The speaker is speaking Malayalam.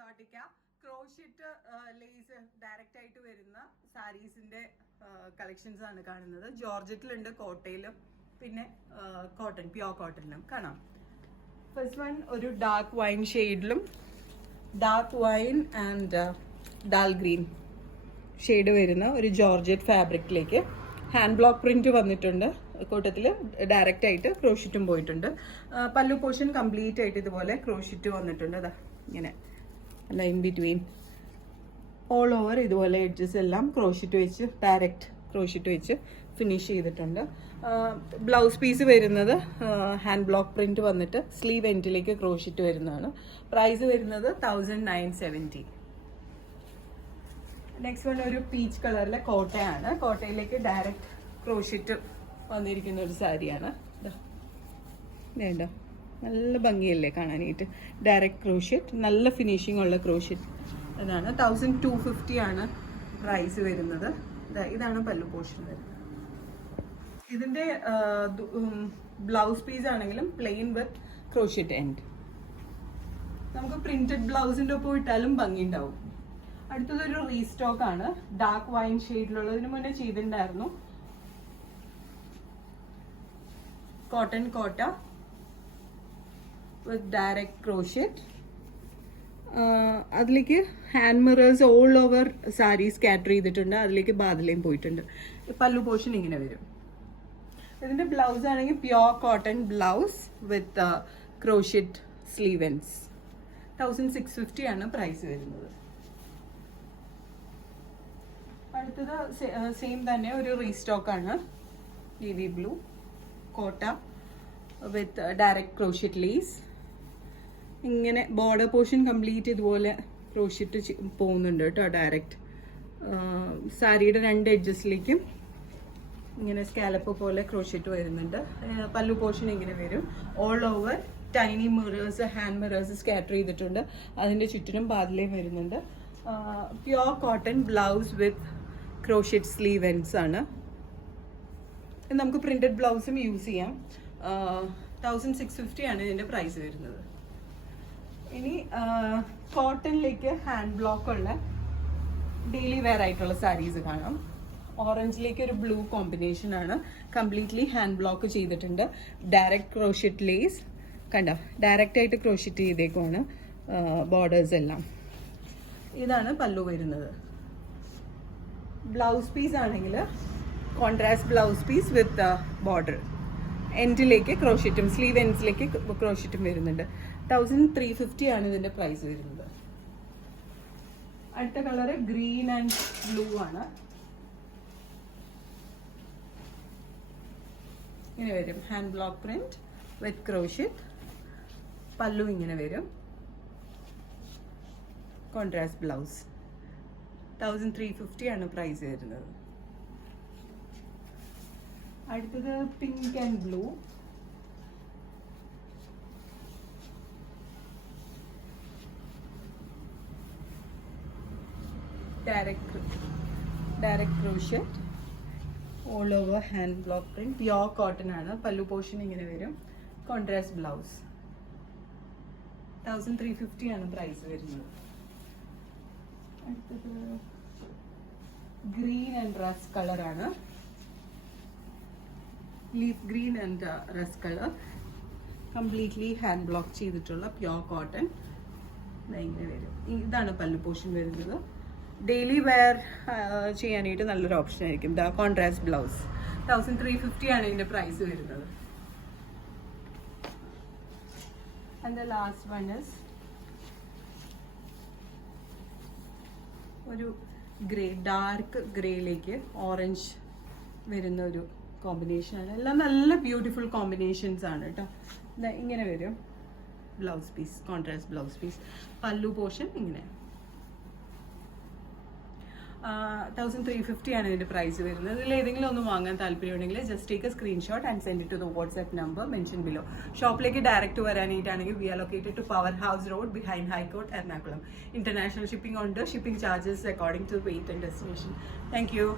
എക്സോട്ടിക്ക ക്രോഷിറ്റ് ലേസ് ഡയറക്റ്റ് ആയിട്ട് വരുന്ന സാരീസിന്റെ കളക്ഷൻസ് ആണ് കാണുന്നത്. ജോർജറ്റിലുണ്ട്, കോട്ടയിലും പിന്നെ കോട്ടൺ, പ്യോർ കോട്ടണിലും കാണാം. ഫസ്റ്റ് വൺ ഒരു ഡാർക്ക് വൈൻ ഷെയ്ഡിലും, dark wine and dull green shade വരുന്ന ഒരു ജോർജറ്റ് ഫാബ്രിക്കിലേക്ക് ഹാൻഡ് ബ്ലോക്ക് പ്രിന്റ് വന്നിട്ടുണ്ട്. കൂട്ടത്തിൽ ഡയറക്റ്റ് ആയിട്ട് ക്രോഷിറ്റും പോയിട്ടുണ്ട്. പല്ലു പോർഷൻ കംപ്ലീറ്റ് ആയിട്ട് ഇതുപോലെ ക്രോഷിറ്റ് വന്നിട്ടുണ്ട്. അതാ ഇങ്ങനെ അല്ല, ഇൻ ബിറ്റ്വീൻ ഓൾ ഓവർ ഇതുപോലെ എഡ്ജസ് എല്ലാം ക്രോഷിറ്റ് വെച്ച്, ഡയറക്റ്റ് ക്രോഷിറ്റ് വെച്ച് ഫിനിഷ് ചെയ്തിട്ടുണ്ട്. ബ്ലൗസ് പീസ് വരുന്നത് ഹാൻഡ് ബ്ലോക്ക് പ്രിന്റ് വന്നിട്ട് സ്ലീവ് എൻഡിലേക്ക് ക്രോഷിറ്റ് വരുന്നതാണ്. പ്രൈസ് വരുന്നത് 1970. നെക്സ്റ്റ് വൺ ഒരു പീച്ച് കളറിലെ കോട്ടയാണ്. കോട്ടയിലേക്ക് ഡയറക്റ്റ് ക്രോഷിറ്റ് വന്നിരിക്കുന്ന ഒരു സാരിയാണ്. വേണ്ട, നല്ല ഭംഗിയല്ലേ കാണാനായിട്ട്. ഡയറക്റ്റ് ക്രോഷിറ്റ്, നല്ല ഫിനിഷിംഗ് ഉള്ള ക്രോഷിറ്റ്. അതാണ് 1250 ആണ് പ്രൈസ് വരുന്നത്. ഇതാണ് പല്ലു പോർഷൻ വരുന്നത്. ഇതിന്റെ ബ്ലൗസ് പീസ് ആണെങ്കിലും പ്ലെയിൻ വിത്ത് ക്രോഷിറ്റ് എൻഡ്. നമുക്ക് പ്രിന്റഡ് ബ്ലൗസിന്റെ ഒപ്പം ഇട്ടാലും ഭംഗി ഉണ്ടാവും. അടുത്തതൊരു റീസ്റ്റോക്ക് ആണ്, ഡാർക്ക് വൈൻ ഷെയ്ഡിലുള്ളത്. ഇതിന് മുന്നേ ചെയ്തിട്ടുണ്ടായിരുന്നു. കോട്ടൺ കോട്ട വിത്ത് ഡയറക്റ്റ് ക്രോഷിറ്റ്. അതിലേക്ക് hand mirrors all over sari scatter ചെയ്തിട്ടുണ്ട്. അതിലേക്ക് ബാദലയും പോയിട്ടുണ്ട്. പല്ലു പോർഷൻ ഇങ്ങനെ വരും. ഇതിന്റെ ബ്ലൗസ് ആണെങ്കിൽ pure cotton blouse with crochet സ്ലീവൻസ്. 1650 ആണ് പ്രൈസ് വരുന്നത്. അടുത്തത് സെയിം തന്നെ ഒരു റീസ്റ്റോക്ക് ആണ്. നേവി ബ്ലൂ കോട്ട വിത്ത് ഡയറക്റ്റ് ക്രോഷിറ്റ് ലേസ്. ഇങ്ങനെ ബോർഡർ പോർഷൻ കംപ്ലീറ്റ് ഇതുപോലെ ക്രോഷിറ്റ് പോകുന്നുണ്ട് കേട്ടോ. ഡയറക്റ്റ് സാരിയുടെ രണ്ട് എഡ്ജസിലേക്കും ഇങ്ങനെ സ്കാലപ്പ് പോലെ ക്രോഷിറ്റ് വരുന്നുണ്ട്. പല്ലു പോർഷൻ ഇങ്ങനെ വരും. All over tiny mirrors, hand mirrors scatter ചെയ്തിട്ടുണ്ട്. അതിൻ്റെ ചുറ്റിനും ബാദലയും വരുന്നുണ്ട്. Pure cotton blouse with crochet sleeve ends ആണ്. നമുക്ക് പ്രിന്റഡ് ബ്ലൗസും യൂസ് ചെയ്യാം. 1650 ആണ് ഇതിൻ്റെ പ്രൈസ് വരുന്നത്. ഇനി കോട്ടണിലേക്ക് ഹാൻഡ് ബ്ലോക്ക് ഉള്ള ഡെയിലി വെയർ ആയിട്ടുള്ള സാരീസ് കാണാം. ഓറഞ്ചിലേക്ക് ഒരു ബ്ലൂ കോമ്പിനേഷൻ ആണ്. കംപ്ലീറ്റ്ലി ഹാൻഡ് ബ്ലോക്ക് ചെയ്തിട്ടുണ്ട്. ഡയറക്റ്റ് ക്രോഷിറ്റ് ലേസ് കണ്ടോ, ഡയറക്റ്റ് ആയിട്ട് ക്രോഷിറ്റ് ചെയ്തേക്കുവാണ് ബോർഡേഴ്സ് എല്ലാം. ഇതാണ് പല്ലു വരുന്നത്. ബ്ലൗസ് പീസ് ആണെങ്കിൽ contrast blouse piece with border. എൻഡിലേക്ക് ക്രോഷിറ്റും സ്ലീവ് എൻഡ്സിലേക്ക് ക്രോഷിറ്റും വരുന്നുണ്ട്. 1350 ആണ് ഇതിന്റെ പ്രൈസ് വരുന്നത്. അടുത്ത കളറ് ഗ്രീൻ ആൻഡ് ബ്ലൂ ആണ്. ഇങ്ങനെ വരും ഹാൻഡ് ബ്ലോക്ക് പ്രിന്റ് വിത്ത് ക്രോഷിറ്റ്. പല്ലു ഇങ്ങനെ വരും. Contrast blouse. 1350 ആണ് പ്രൈസ് വരുന്നത്. അടുത്തത് pink and blue. Direct crochet all over hand block print. Pure cotton ആണ്. പല്ലു പോർഷൻ ഇങ്ങനെ വരും. Contrast blouse. 1350 ആണ് പ്രൈസ് വരുന്നത്. അടുത്തത് ഗ്രീൻ ആൻഡ് റസ് കളറാണ്. Leaf green and rust colour. Completely hand block ചെയ്തിട്ടുള്ള പ്യോർ കോട്ടൺ. ഇങ്ങനെ വരും. ഇതാണ് പല്ലു പോർഷൻ വരുന്നത്. ഡെയിലി വെയർ ചെയ്യാനായിട്ട് നല്ലൊരു ഓപ്ഷൻ ആയിരിക്കും. Contrast blouse. 1350 ആണ് ഇതിന്റെ പ്രൈസ് വരുന്നത്. And the last one is ഒരു ഗ്രേ, ഡാർക്ക് ഗ്രേയിലേക്ക് ഓറഞ്ച് വരുന്ന ഒരു കോമ്പിനേഷൻ ആണ്. എല്ലാം നല്ല ബ്യൂട്ടിഫുൾ കോമ്പിനേഷൻസ് ആണ് കേട്ടോ. ഇങ്ങനെ വരും blouse piece, contrast blouse piece. Pallu portion ഇങ്ങനെ. 1350 ആണ് ഇതിന്റെ പ്രൈസ് വരുന്നത്. ഇതിൽ ഏതെങ്കിലും ഒന്ന് വാങ്ങാൻ താല്പര്യമുണ്ടെങ്കിൽ just take a screenshot and send it to the WhatsApp number mention below. ഷോപ്പിലേക്ക് ഡയറക്റ്റ് വരാനായിട്ടാണെങ്കിൽ we are located to power house road behind high court Ernakulam. International shipping ഉണ്ട്. Shipping charges according to weight and destination. Thank U.